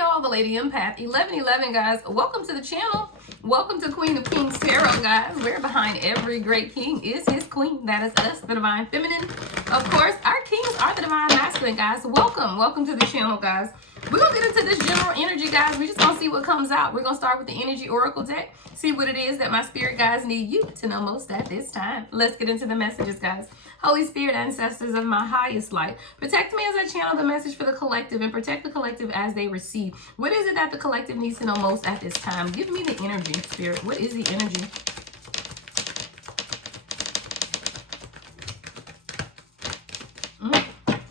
y'all, the Lady Empath 1111, guys. Welcome to the channel. Welcome to Queen of Kings Tarot, guys. Where behind every great king is his queen. That is us, the Divine Feminine. Of course, our kings are the Divine Masculine, guys. Welcome to the channel, guys. We're going to get into this general energy, guys. We're just going to see what comes out. We're going to start with the Energy Oracle deck. See what it is that my spirit guides need you to know most at this time. Let's get into the messages, guys. Holy Spirit, ancestors of my highest light, protect me as I channel the message for the collective and protect the collective as they receive. What is it that the collective needs to know most at this time? Give me the energy, Spirit. What is the energy?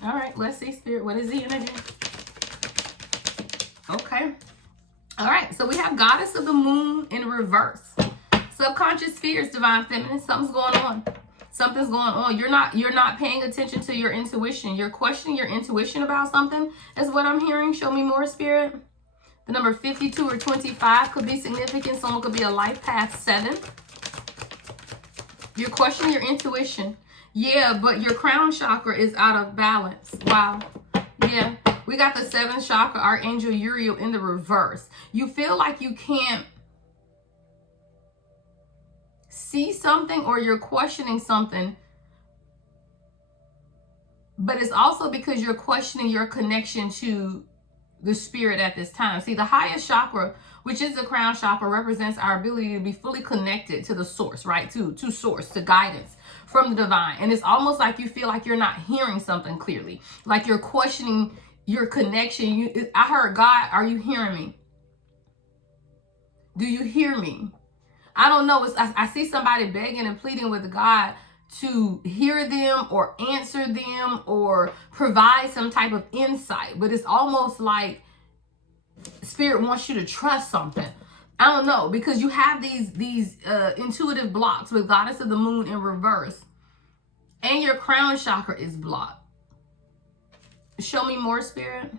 All right, let's see, Spirit. What is the energy? Okay. All right, so we have Goddess of the Moon in reverse. Subconscious fears, Divine Feminine. Something's going on. Something's going on. You're not paying attention to your intuition. You're questioning your intuition about something, is what I'm hearing. Show me more, Spirit. The number 52 or 25 could be significant. Someone could be a life path 7. You're questioning your intuition. Yeah, but your crown chakra is out of balance. Wow. Yeah. We got the 7th chakra, Archangel Uriel, in the reverse. You feel like you can't see something, or you're questioning something, but it's also because you're questioning your connection to the spirit at this time. See, the highest chakra, which is the crown chakra, represents our ability to be fully connected to the source, right? To source, to guidance from the divine. And it's almost like you feel like you're not hearing something clearly, like you're questioning your connection. I heard, God, are you hearing me? Do you hear me? I don't know. I see somebody begging and pleading with God to hear them or answer them or provide some type of insight. But it's almost like Spirit wants you to trust something. I don't know, because you have these intuitive blocks with Goddess of the Moon in reverse. And your crown chakra is blocked. Show me more, Spirit.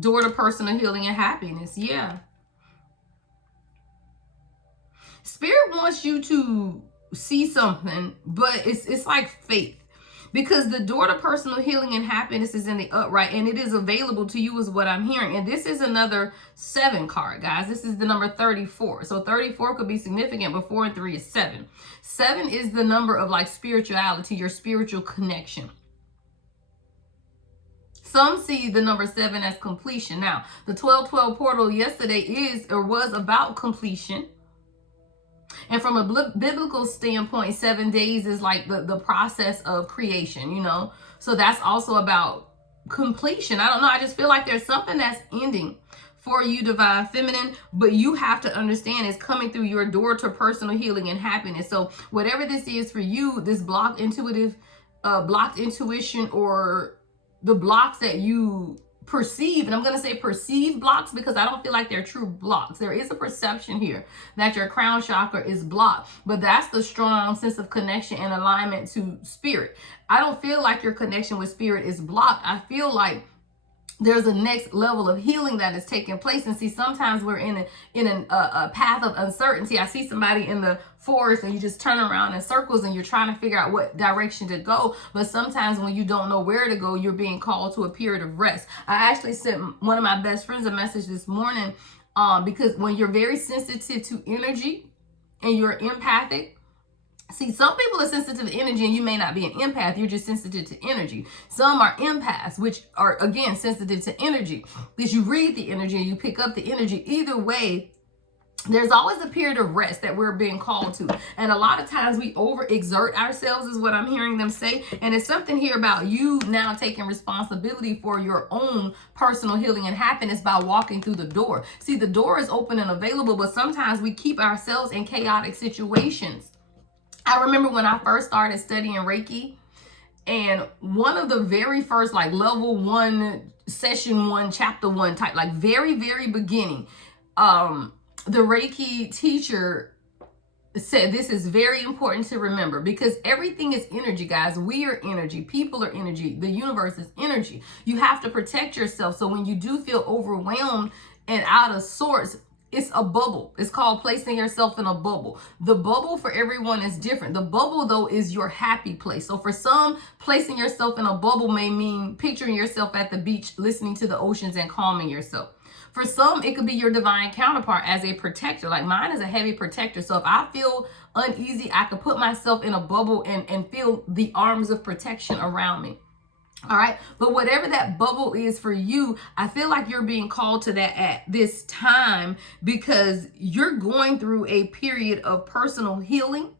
Door to personal healing and happiness. Yeah. Spirit wants you to see something, but it's like faith. Because the door to personal healing and happiness is in the upright, and it is available to you, is what I'm hearing. And this is another 7 card, guys. This is the number 34. So 34 could be significant, but 4 and 3 is 7. 7 is the number of like spirituality, your spiritual connection. Some see the number 7 as completion. Now, the 12-12 portal yesterday is or was about completion. And from a biblical standpoint, 7 days is like the process of creation, you know. So that's also about completion. I don't know. I just feel like there's something that's ending for you, Divine Feminine. But you have to understand it's coming through your door to personal healing and happiness. So whatever this is for you, this blocked intuition, or the blocks that you perceive, and I'm going to say perceive blocks because I don't feel like they're true blocks. There is a perception here that your crown chakra is blocked, but that's the strong sense of connection and alignment to spirit. I don't feel like your connection with spirit is blocked. I feel like there's a next level of healing that is taking place. And see, sometimes we're in a path of uncertainty. I see somebody in the forest and you just turn around in circles and you're trying to figure out what direction to go. But sometimes when you don't know where to go, you're being called to a period of rest. I actually sent one of my best friends a message this morning because when you're very sensitive to energy and you're empathic, see, some people are sensitive to energy and you may not be an empath. You're just sensitive to energy. Some are empaths, which are, again, sensitive to energy. Because you read the energy and you pick up the energy. Either way, there's always a period of rest that we're being called to. And a lot of times we overexert ourselves is what I'm hearing them say. And it's something here about you now taking responsibility for your own personal healing and happiness by walking through the door. See, the door is open and available, but sometimes we keep ourselves in chaotic situations. I remember when I first started studying Reiki, and one of the very first, like level 1, session 1, chapter 1 type, like very, very beginning, the Reiki teacher said this is very important to remember because everything is energy, guys. We are energy. People are energy. The universe is energy. You have to protect yourself. So when you do feel overwhelmed and out of sorts, it's a bubble. It's called placing yourself in a bubble. The bubble for everyone is different. The bubble, though, is your happy place. So for some, placing yourself in a bubble may mean picturing yourself at the beach, listening to the oceans and calming yourself. For some, it could be your divine counterpart as a protector. Like mine is a heavy protector. So if I feel uneasy, I could put myself in a bubble and feel the arms of protection around me. All right. But whatever that bubble is for you, I feel like you're being called to that at this time because you're going through a period of personal healing,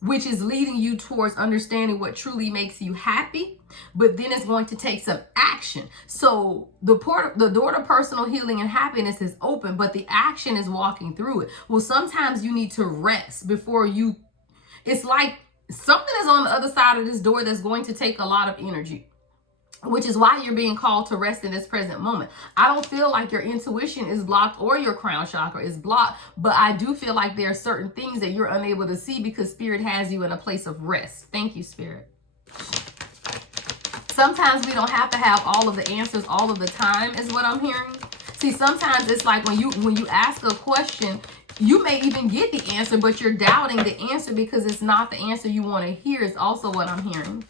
which is leading you towards understanding what truly makes you happy. But then it's going to take some action. So the door to personal healing and happiness is open, but the action is walking through it. Well, sometimes you need to rest before you, it's like something is on the other side of this door that's going to take a lot of energy, which is why you're being called to rest in this present moment. I don't feel like your intuition is blocked or your crown chakra is blocked, but I do feel like there are certain things that you're unable to see because Spirit has you in a place of rest. Thank you, Spirit. Sometimes we don't have to have all of the answers all of the time is what I'm hearing. See, sometimes it's like when you ask a question, you may even get the answer, but you're doubting the answer because it's not the answer you want to hear is also what I'm hearing.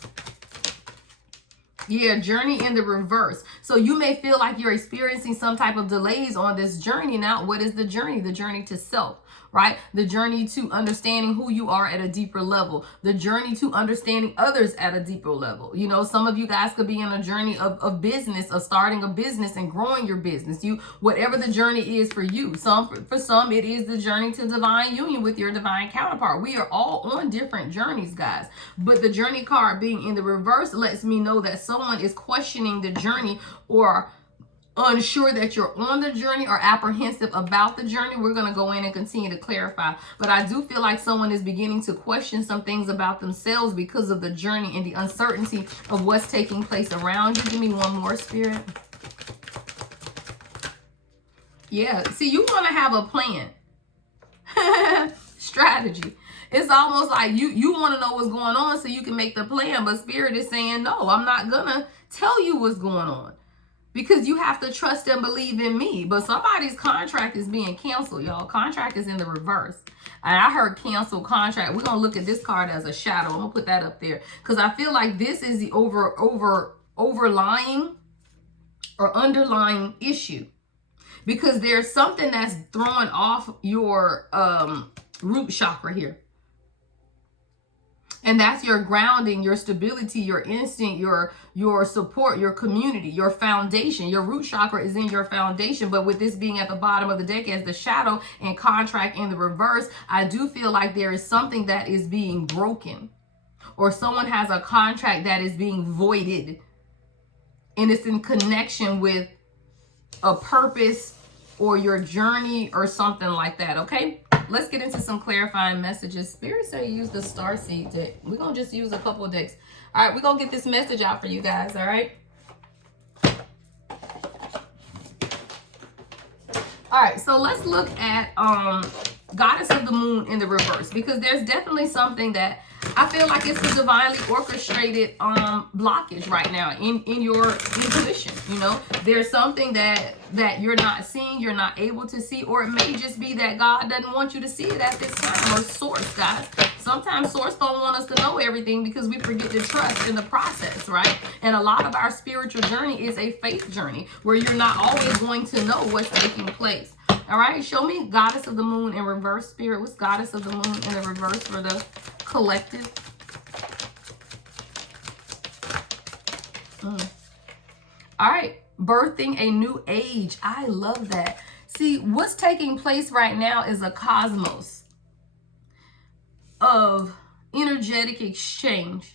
Yeah, journey in the reverse. So you may feel like you're experiencing some type of delays on this journey. Now, what is the journey? The journey to self, right? The journey to understanding who you are at a deeper level. The journey to understanding others at a deeper level. You know, some of you guys could be in a journey of business, of starting a business and growing your business. Whatever the journey is for you. For some, it is the journey to divine union with your divine counterpart. We are all on different journeys, guys. But the journey card being in the reverse lets me know that someone is questioning the journey or unsure that you're on the journey or apprehensive about the journey. We're going to go in and continue to clarify. But I do feel like someone is beginning to question some things about themselves because of the journey and the uncertainty of what's taking place around you. Give me one more, Spirit. Yeah. See, you want to have a plan. Strategy. It's almost like you want to know what's going on so you can make the plan. But Spirit is saying, no, I'm not going to tell you what's going on. Because you have to trust and believe in me. But somebody's contract is being canceled, y'all. Contract is in the reverse. And I heard cancel contract. We're going to look at this card as a shadow. I'm going to put that up there. Because I feel like this is the overlying or underlying issue. Because there's something that's throwing off your root chakra here. And that's your grounding, your stability, your instinct, your support, your community, your foundation. Your root chakra is in your foundation. But with this being at the bottom of the deck as the shadow and contract in the reverse, I do feel like there is something that is being broken. Or someone has a contract that is being voided. And it's in connection with a purpose or your journey or something like that, okay? Let's get into some clarifying messages. Spirit say use the Starseed deck. We're going to just use a couple of decks. All right, we're going to get this message out for you guys, all right? All right, so let's look at Goddess of the Moon in the reverse, because there's definitely something that I feel like it's a divinely orchestrated blockage right now in your intuition. You know, there's something that you're not seeing, you're not able to see, or it may just be that God doesn't want you to see it at this time, or Source, guys. Sometimes Source don't want us to know everything because we forget to trust in the process, right? And a lot of our spiritual journey is a faith journey where you're not always going to know what's taking place. All right, show me Goddess of the Moon in reverse, Spirit. What's Goddess of the Moon in the reverse for the collective? All right, birthing a new age. I love that. See, what's taking place right now is a cosmos of energetic exchange.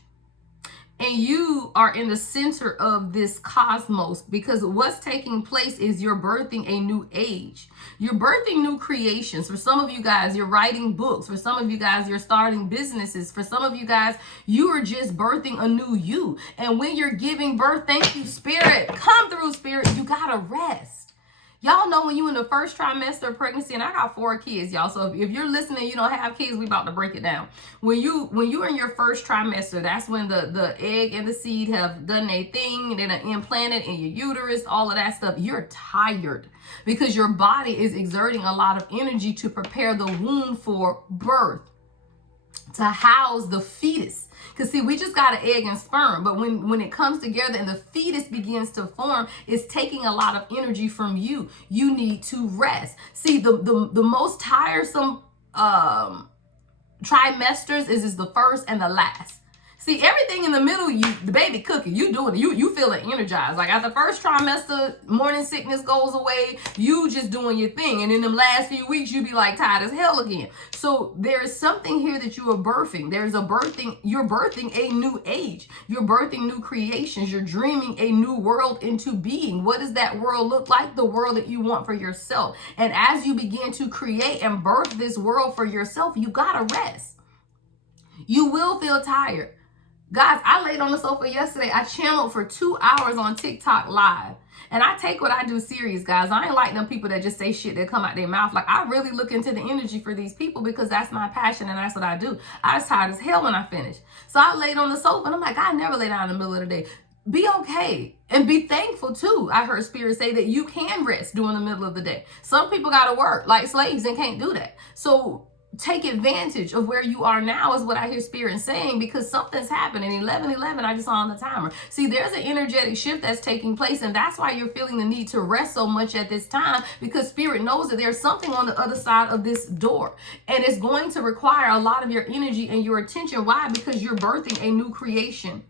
And you are in the center of this cosmos because what's taking place is you're birthing a new age. You're birthing new creations. For some of you guys, you're writing books. For some of you guys, you're starting businesses. For some of you guys, you are just birthing a new you. And when you're giving birth, thank you, Spirit. Come through, Spirit. You got to rest. Y'all know when you in the first trimester of pregnancy, and I got 4 kids, y'all. So if you're listening, you don't have kids, we about to break it down. When you're in your first trimester, that's when the egg and the seed have done their thing, and then are implanted in your uterus, all of that stuff. You're tired because your body is exerting a lot of energy to prepare the womb for birth, to house the fetus. Because see, we just got an egg and sperm, but when it comes together and the fetus begins to form, it's taking a lot of energy from you. You need to rest. See, the most tiresome trimesters is the first and the last. See, everything in the middle, the baby cooking, you doing it. You feeling energized. Like at the first trimester, morning sickness goes away. You just doing your thing. And in the last few weeks, you be like tired as hell again. So there is something here that you are birthing. You're birthing a new age. You're birthing new creations. You're dreaming a new world into being. What does that world look like? The world that you want for yourself. And as you begin to create and birth this world for yourself, you gotta rest. You will feel tired. Guys, I laid on the sofa yesterday. I channeled for 2 hours on TikTok live. And I take what I do serious, guys. I ain't like them people that just say shit that come out their mouth. Like, I really look into the energy for these people because that's my passion and that's what I do. I was tired as hell when I finished. So I laid on the sofa and I'm like, I never lay down in the middle of the day. Be okay and be thankful too. I heard Spirit say that you can rest during the middle of the day. Some people got to work like slaves and can't do that. So take advantage of where you are now is what I hear Spirit saying, because something's happening. 11:11, I just saw on the timer. See, there's an energetic shift that's taking place, and that's why you're feeling the need to rest so much at this time, because Spirit knows that there's something on the other side of this door, and it's going to require a lot of your energy and your attention. Why? Because you're birthing a new creation.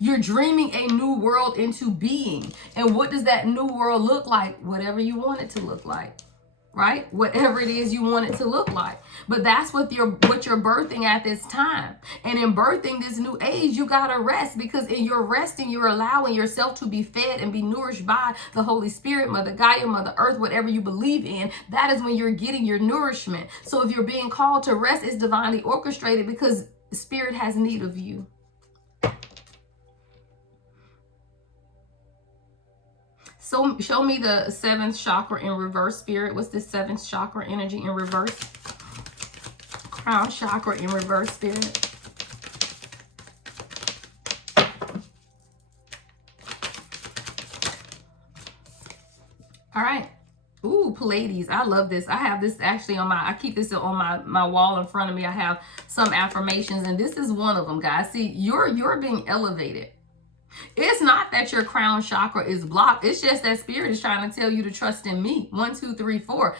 You're dreaming a new world into being. And what does that new world look like? Whatever you want it to look like. Right? Whatever it is you want it to look like. But that's what you're birthing at this time. And in birthing this new age, you got to rest, because in your resting, you're allowing yourself to be fed and be nourished by the Holy Spirit, Mother Gaia, Mother Earth, whatever you believe in. That is when you're getting your nourishment. So if you're being called to rest, it's divinely orchestrated because Spirit has need of you. So show me the 7th chakra in reverse, Spirit. What's this 7th chakra energy in reverse? Crown chakra in reverse, Spirit. All right. Ooh, Pleiades. I love this. I have this actually on I keep this on my wall in front of me. I have some affirmations, and this is one of them, guys. See, you're being elevated. It's not that your crown chakra is blocked. It's just that Spirit is trying to tell you to trust in me. 1, 2, 3, 4.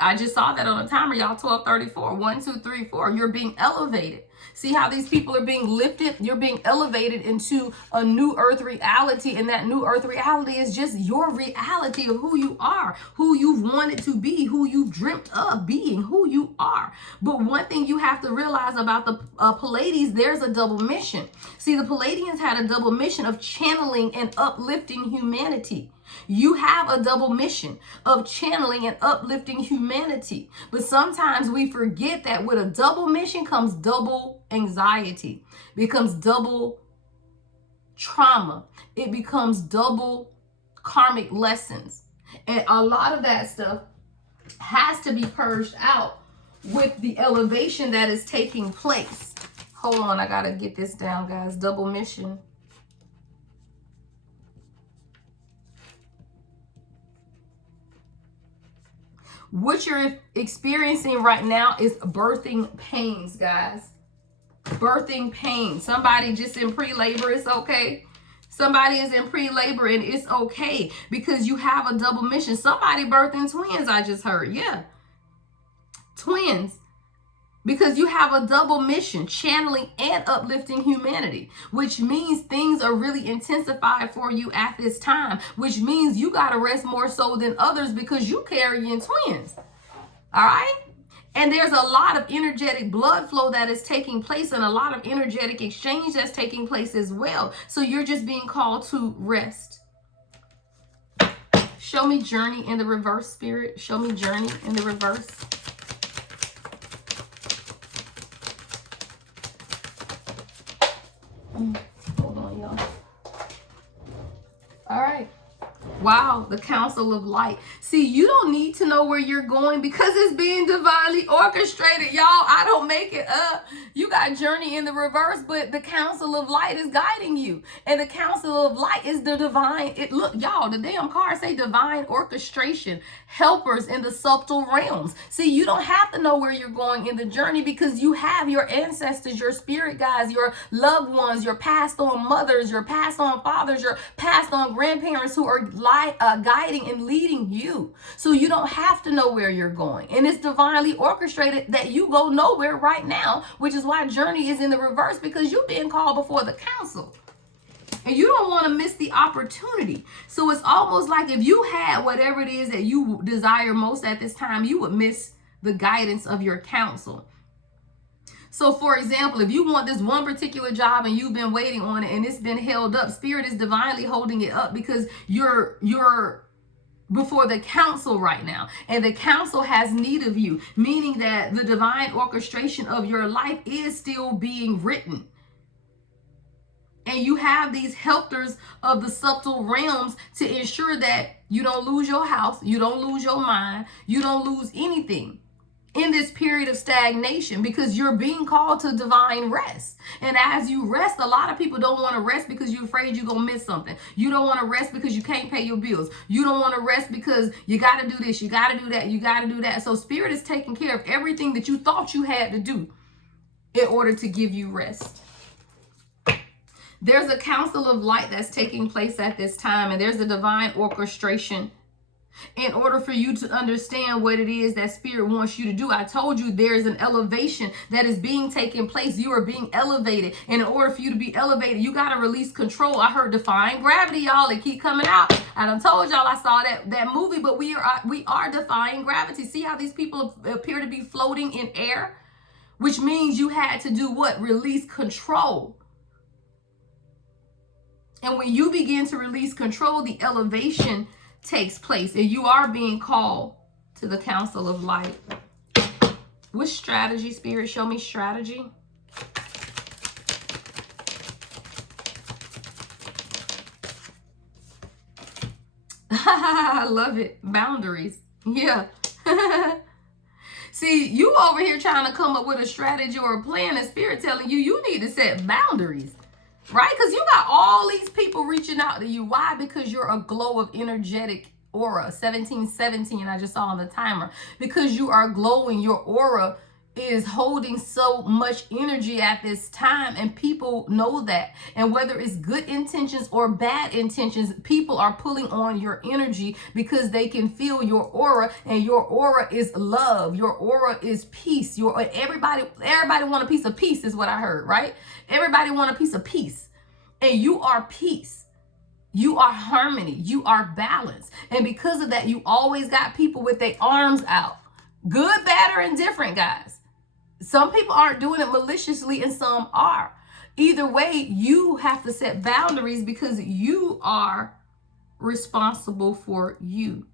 I just saw that on a timer, y'all. 12:34. 1, 2, 3, 4. You're being elevated. See how these people are being lifted? You're being elevated into a new earth reality. And that new earth reality is just your reality of who you are, who you've wanted to be, who you've dreamt of being, who you are. But one thing you have to realize about the Pleiades, there's a double mission. See, the Pleiadians had a double mission of channeling and uplifting humanity. You have a double mission of channeling and uplifting humanity. But sometimes we forget that with a double mission comes double anxiety, becomes double trauma. It becomes double karmic lessons. And a lot of that stuff has to be purged out with the elevation that is taking place. Hold on, I got to get this down, guys. Double mission. What you're experiencing right now is birthing pains, guys. Birthing pain. Somebody just in pre-labor, it's okay. Somebody is in pre-labor and it's okay, because you have a double mission. Somebody birthing twins, I just heard. Yeah. Twins. Because you have a double mission, channeling and uplifting humanity, which means things are really intensified for you at this time, which means you got to rest more so than others because you carrying twins. All right? And there's a lot of energetic blood flow that is taking place and a lot of energetic exchange that's taking place as well. So you're just being called to rest. Show me journey in the reverse, Spirit. Show me journey in the reverse. Hold on, y'all. All right. Wow, the counsel of light. See, you don't need to know where you're going because it's being divinely orchestrated. Y'all, I don't make it up. You got journey in the reverse, but the counsel of light is guiding you. And the counsel of light is the divine. Look, y'all, the damn card say divine orchestration, helpers in the subtle realms. See, you don't have to know where you're going in the journey because you have your ancestors, your spirit guides, your loved ones, your passed on mothers, your passed on fathers, your passed on grandparents who are guiding and leading you. So you don't have to know where you're going. And it's divinely orchestrated that you go nowhere right now, which is why journey is in the reverse, because you're being called before the council. And you don't want to miss the opportunity. So it's almost like if you had whatever it is that you desire most at this time, you would miss the guidance of your counsel. So for example, if you want this one particular job and you've been waiting on it and it's been held up, Spirit is divinely holding it up because you're before the council right now, and the council has need of you, meaning that the divine orchestration of your life is still being written. And you have these helpers of the subtle realms to ensure that you don't lose your house, you don't lose your mind, you don't lose anything in this period of stagnation, because you're being called to divine rest. And as you rest, a lot of people don't want to rest because you're afraid you're going to miss something. You don't want to rest because you can't pay your bills. You don't want to rest because you got to do this, you got to do that, you got to do that. So Spirit is taking care of everything that you thought you had to do in order to give you rest. There's a council of light that's taking place at this time, and there's a divine orchestration in order for you to understand what it is that Spirit wants you to do. I told you there's an elevation that is being taken place. You are being elevated. And in order for you to be elevated, you got to release control. I heard defying gravity, y'all. It keep coming out. I done told y'all I saw that movie, but we are defying gravity. See how these people appear to be floating in air? Which means you had to do what? Release control. And when you begin to release control, the elevation takes place, and you are being called to the council of light. What strategy, Spirit? Show me strategy. I love it. Boundaries. Yeah. See, you over here trying to come up with a strategy or a plan, and Spirit telling you need to set boundaries. Right? Because you got all these people reaching out to you. Why? Because you're a glow of energetic aura. 1717, I just saw on the timer. Because you are glowing. Your aura is holding so much energy at this time, and people know that. And whether it's good intentions or bad intentions, people are pulling on your energy because they can feel your aura, and your aura is love. Your aura is peace. Everybody want a piece of peace is what I heard, right? Everybody want a piece of peace, and you are peace. You are harmony. You are balance. And because of that, you always got people with their arms out. Good, bad, or indifferent, guys. Some people aren't doing it maliciously and some are. Either way, you have to set boundaries because you are responsible for you.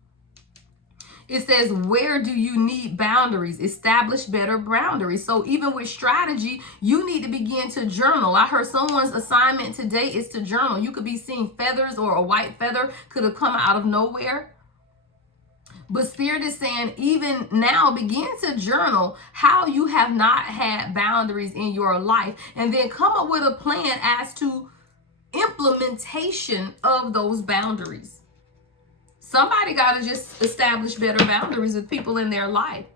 It says, where do you need boundaries? Establish better boundaries. So even with strategy, you need to begin to journal. I heard someone's assignment today is to journal. You could be seeing feathers, or a white feather could have come out of nowhere. But Spirit is saying, even now, begin to journal how you have not had boundaries in your life, and then come up with a plan as to implementation of those boundaries. Somebody got to just establish better boundaries with people in their life.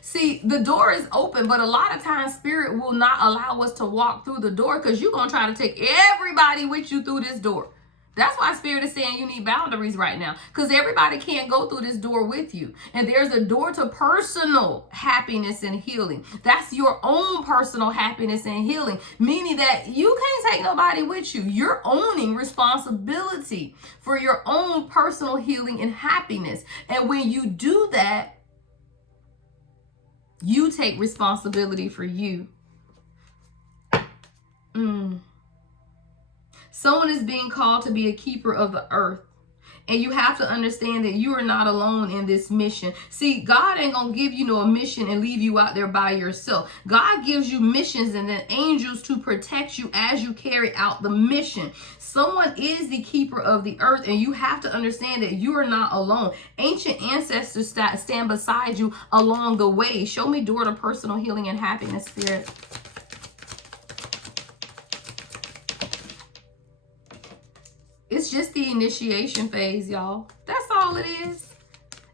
See, the door is open, but a lot of times Spirit will not allow us to walk through the door because you're going to try to take everybody with you through this door. That's why Spirit is saying you need boundaries right now, because everybody can't go through this door with you. And there's a door to personal happiness and healing. That's your own personal happiness and healing, meaning that you can't take nobody with you. You're owning responsibility for your own personal healing and happiness. And when you do that, you take responsibility for you. Someone is being called to be a keeper of the earth. And you have to understand that you are not alone in this mission. See, God ain't going to give you a mission and leave you out there by yourself. God gives you missions and then angels to protect you as you carry out the mission. Someone is the keeper of the earth, and you have to understand that you are not alone. Ancient ancestors stand beside you along the way. Show me door to personal healing and happiness, Spirit. It's just the initiation phase, y'all. That's all it is.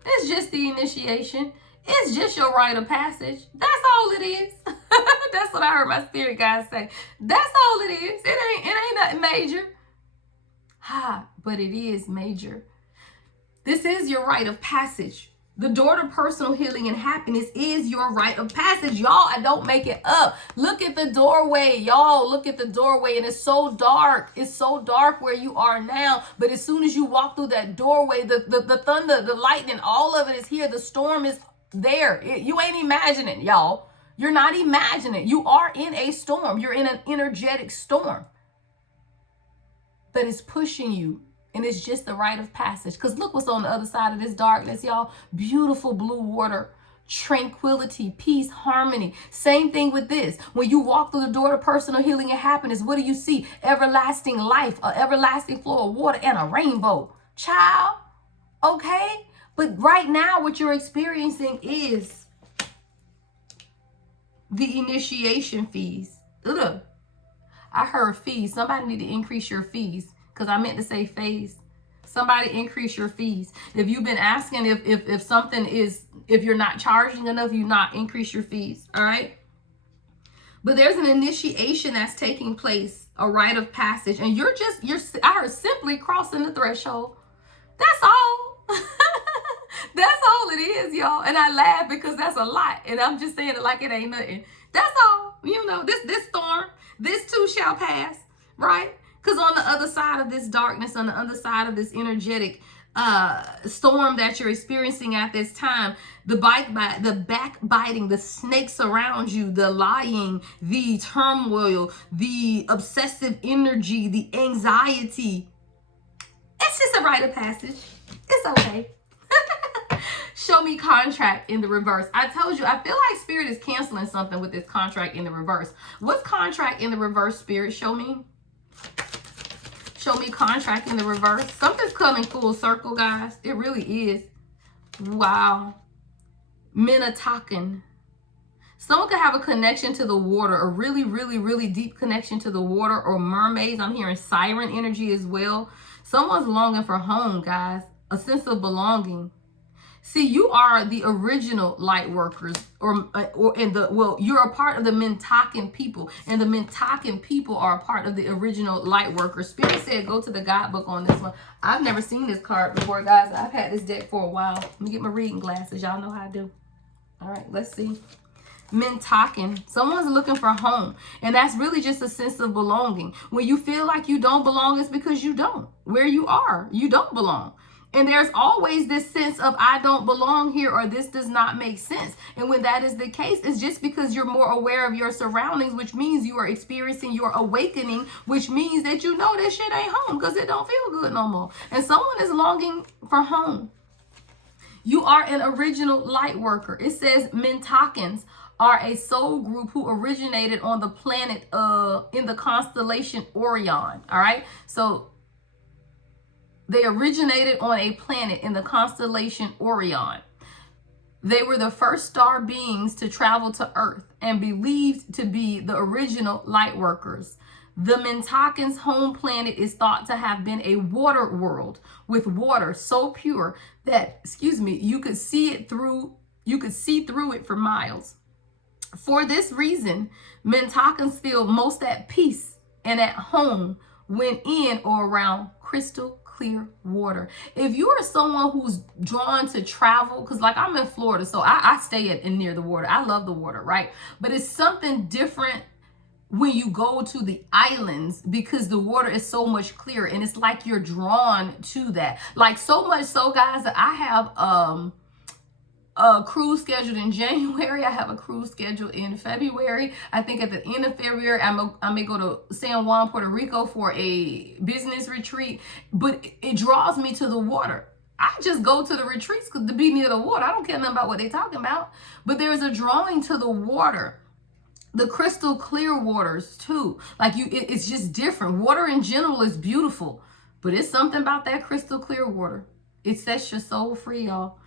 It's just the initiation. It's just your rite of passage. That's all it is. That's what I heard my spirit guys say. That's all it is. It ain't nothing major. But it is major. This is your rite of passage. The door to personal healing and happiness is your rite of passage. Y'all, I don't make it up. Look at the doorway. Y'all, look at the doorway. And it's so dark. It's so dark where you are now. But as soon as you walk through that doorway, the thunder, the lightning, all of it is here. The storm is there. You ain't imagining, y'all. You're not imagining. You are in a storm. You're in an energetic storm. But it's pushing you. And it's just the rite of passage. Because look what's on the other side of this darkness, y'all. Beautiful blue water, tranquility, peace, harmony. Same thing with this. When you walk through the door to personal healing and happiness, what do you see? Everlasting life, an everlasting flow of water, and a rainbow. Child, okay? But right now, what you're experiencing is the initiation fees. Ugh. I heard fees. Somebody need to increase your fees. Because I meant to say phase. Somebody increase your fees. If you've been asking if something is, if you're not charging enough, you not increase your fees. All right. But there's an initiation that's taking place, a rite of passage. And I heard simply crossing the threshold. That's all. That's all it is, y'all. And I laugh because that's a lot. And I'm just saying it like it ain't nothing. That's all. You know, this storm, this too shall pass. Right? Because on the other side of this darkness, on the other side of this energetic storm that you're experiencing at this time, the backbiting, the snakes around you, the lying, the turmoil, the obsessive energy, the anxiety. It's just a rite of passage. It's okay. Show me contract in the reverse. I told you, I feel like Spirit is canceling something with this contract in the reverse. What's contract in the reverse, Spirit? Show me. Show me contract in the reverse. Something's coming full circle, guys. It really is. Wow. Minatakan. Someone could have a connection to the water, a really, really, really deep connection to the water, or mermaids. I'm hearing siren energy as well. Someone's longing for home, guys. A sense of belonging. See, you are the original light workers, you're a part of the Mintakan people, and the Mintakan people are a part of the original light workers. Spirit said, go to the guidebook on this one. I've never seen this card before, guys. I've had this deck for a while. Let me get my reading glasses. Y'all know how I do. All right, let's see. Mintakan. Someone's looking for home, and that's really just a sense of belonging. When you feel like you don't belong, it's because you don't. Where you are, you don't belong. And there's always this sense of I don't belong here, or this does not make sense. And when that is the case, it's just because you're more aware of your surroundings, which means you are experiencing your awakening, which means that you know that shit ain't home because it don't feel good no more. And someone is longing for home. You are an original light worker. It says Mintakans are a soul group who originated on the planet in the constellation Orion. All right. So they originated on a planet in the constellation Orion. They were the first star beings to travel to Earth and believed to be the original light workers. The Mintakans' home planet is thought to have been a water world with water so pure that, you could see through it for miles. For this reason, Mintakans feel most at peace and at home when in or around crystal clear water. If you are someone who's drawn to travel, because like I'm in Florida, so I stay near the water. I love the water, right? But it's something different when you go to the islands because the water is so much clearer, and it's like you're drawn to that. Like so much so, guys, that I have a cruise scheduled in January. I have a cruise scheduled in February. I think at the end of February, I may go to San Juan, Puerto Rico for a business retreat. But it draws me to the water. I just go to the retreats to be near the water. I don't care nothing about what they're talking about. But there's a drawing to the water. The crystal clear waters too. Like it's just different. Water in general is beautiful. But it's something about that crystal clear water. It sets your soul free, y'all.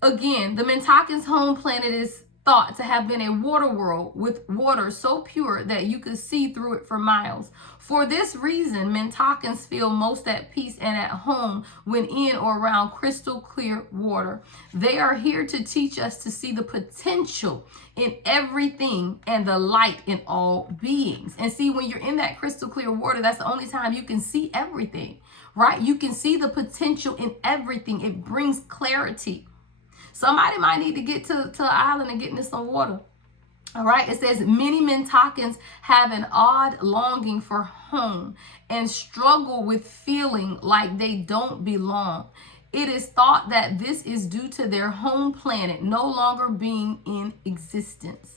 Again, the Mintakans' home planet is thought to have been a water world with water so pure that you could see through it for miles. For this reason, Mintakans feel most at peace and at home when in or around crystal clear water. They are here to teach us to see the potential in everything and the light in all beings. And see, when you're in that crystal clear water, that's the only time you can see everything, right? You can see the potential in everything. It brings clarity. Somebody might need to get to an island and get into some water. All right. It says many Mintakans have an odd longing for home and struggle with feeling like they don't belong. It is thought that this is due to their home planet no longer being in existence.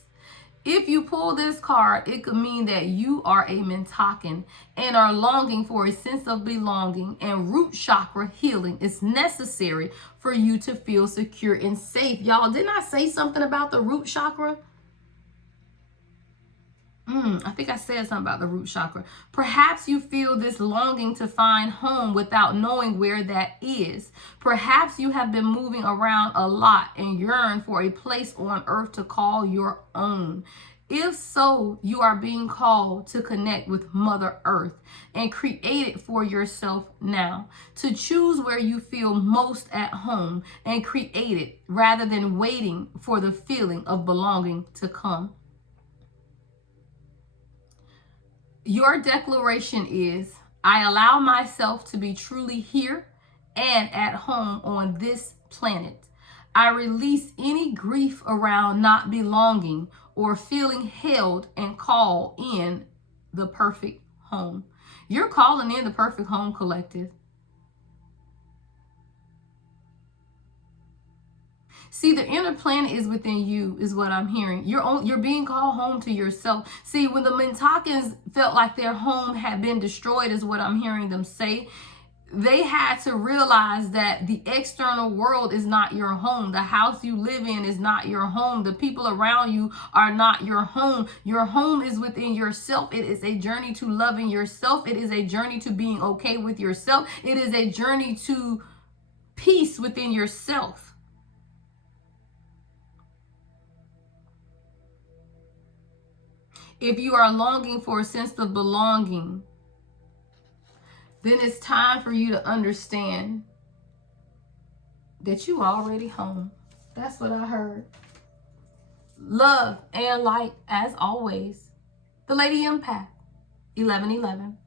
If you pull this card, it could mean that you are a Mintakan and are longing for a sense of belonging, and root chakra healing is necessary for you to feel secure and safe. Y'all, didn't I say something about the root chakra? I think I said something about the root chakra. Perhaps you feel this longing to find home without knowing where that is. Perhaps you have been moving around a lot and yearn for a place on earth to call your own. If so, you are being called to connect with Mother Earth and create it for yourself now. To choose where you feel most at home and create it rather than waiting for the feeling of belonging to come. Your declaration is, I allow myself to be truly here and at home on this planet. I release any grief around not belonging or feeling held and call in the perfect home. You're calling in the perfect home, collective. See, the inner planet is within you, is what I'm hearing. You're being called home to yourself. See, when the Mintakans felt like their home had been destroyed, is what I'm hearing them say, they had to realize that the external world is not your home. The house you live in is not your home. The people around you are not your home. Your home is within yourself. It is a journey to loving yourself. It is a journey to being okay with yourself. It is a journey to peace within yourself. If you are longing for a sense of belonging, then it's time for you to understand that you already home. That's what I heard. Love and light as always. The Lady Empath, 1111.